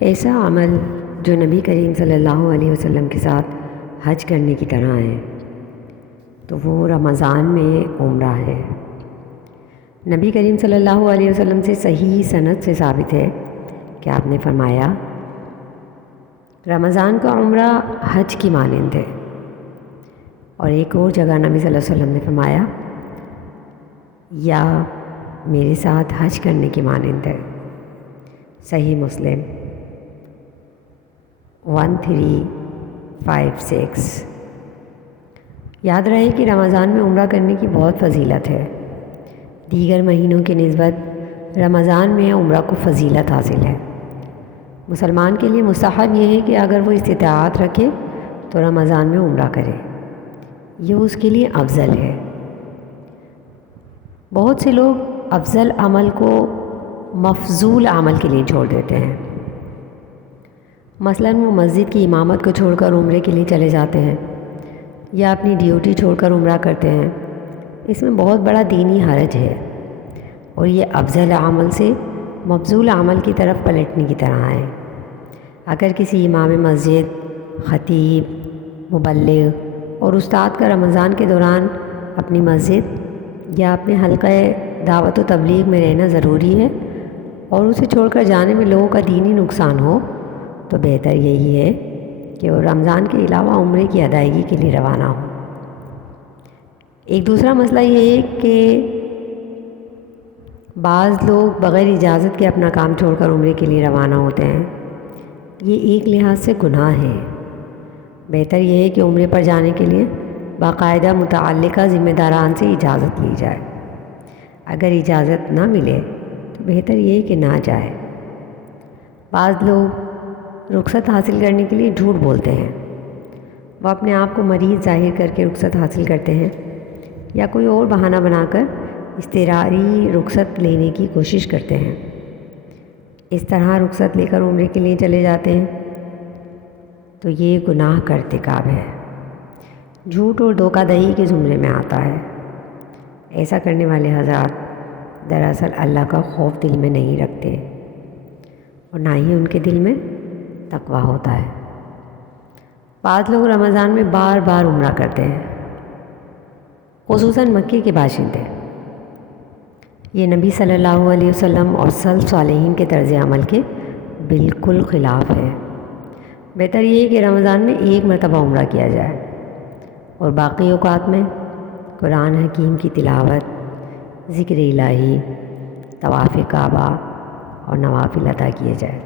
ایسا عمل جو نبی کریم صلی اللہ علیہ وسلم کے ساتھ حج کرنے کی طرح ہے تو وہ رمضان میں عمرہ ہے۔ نبی کریم صلی اللہ علیہ وسلم سے صحیح سند سے ثابت ہے کہ آپ نے فرمایا رمضان کا عمرہ حج کی مانند ہے، اور ایک اور جگہ نبی صلی اللہ علیہ وسلم نے فرمایا یا میرے ساتھ حج کرنے کی مانند ہے۔ صحیح مسلم 1356۔ یاد رہے کہ رمضان میں عمرہ کرنے کی بہت فضیلت ہے۔ دیگر مہینوں کی نسبت رمضان میں عمرہ کو فضیلت حاصل ہے۔ مسلمان کے لیے مستحب یہ ہے کہ اگر وہ استطاعت رکھے تو رمضان میں عمرہ کرے، یہ اس کے لیے افضل ہے۔ بہت سے لوگ افضل عمل کو مفضول عمل کے لیے چھوڑ دیتے ہیں۔ مثلاً وہ مسجد کی امامت کو چھوڑ کر عمرے کے لیے چلے جاتے ہیں یا اپنی ڈیوٹی چھوڑ کر عمرہ کرتے ہیں۔ اس میں بہت بڑا دینی حرج ہے، اور یہ افضل عمل سے مفضول عمل کی طرف پلٹنے کی طرح ہے۔ اگر کسی امام مسجد، خطیب، مبلغ اور استاد کا رمضان کے دوران اپنی مسجد یا اپنے حلقہ دعوت و تبلیغ میں رہنا ضروری ہے اور اسے چھوڑ کر جانے میں لوگوں کا دینی نقصان ہو، تو بہتر یہی ہے کہ وہ رمضان کے علاوہ عمرے کی ادائیگی کے لیے روانہ ہو۔ ایک دوسرا مسئلہ یہ ہے کہ بعض لوگ بغیر اجازت کے اپنا کام چھوڑ کر عمرے کے لیے روانہ ہوتے ہیں۔ یہ ایک لحاظ سے گناہ ہے۔ بہتر یہ ہے کہ عمرے پر جانے کے لیے باقاعدہ متعلقہ ذمہ داران سے اجازت لی جائے۔ اگر اجازت نہ ملے تو بہتر یہ ہے کہ نہ جائے۔ بعض لوگ رخصت حاصل کرنے کے لیے جھوٹ بولتے ہیں۔ وہ اپنے آپ کو مریض ظاہر کر کے رخصت حاصل کرتے ہیں یا کوئی اور بہانہ بنا کر اضطراری رخصت لینے کی کوشش کرتے ہیں۔ اس طرح رخصت لے کر عمرے کے لیے چلے جاتے ہیں تو یہ گناہ کا ارتکاب ہے۔ جھوٹ اور دھوکہ دہی کے زمرے میں آتا ہے۔ ایسا کرنے والے حضرات دراصل اللہ کا خوف دل میں نہیں رکھتے، اور نہ ہی ان کے دل میں تقویٰ ہوتا ہے۔ بعض لوگ رمضان میں بار بار عمرہ کرتے ہیں، خصوصاً مکے کے باشندے۔ یہ نبی صلی اللہ علیہ وسلم اور سلف صالحین کے طرز عمل کے بالکل خلاف ہے۔ بہتر یہ ہے کہ رمضان میں ایک مرتبہ عمرہ کیا جائے اور باقی اوقات میں قرآن حکیم کی تلاوت، ذکر الہی، طواف کعبہ اور نوافل ادا کیے جائے۔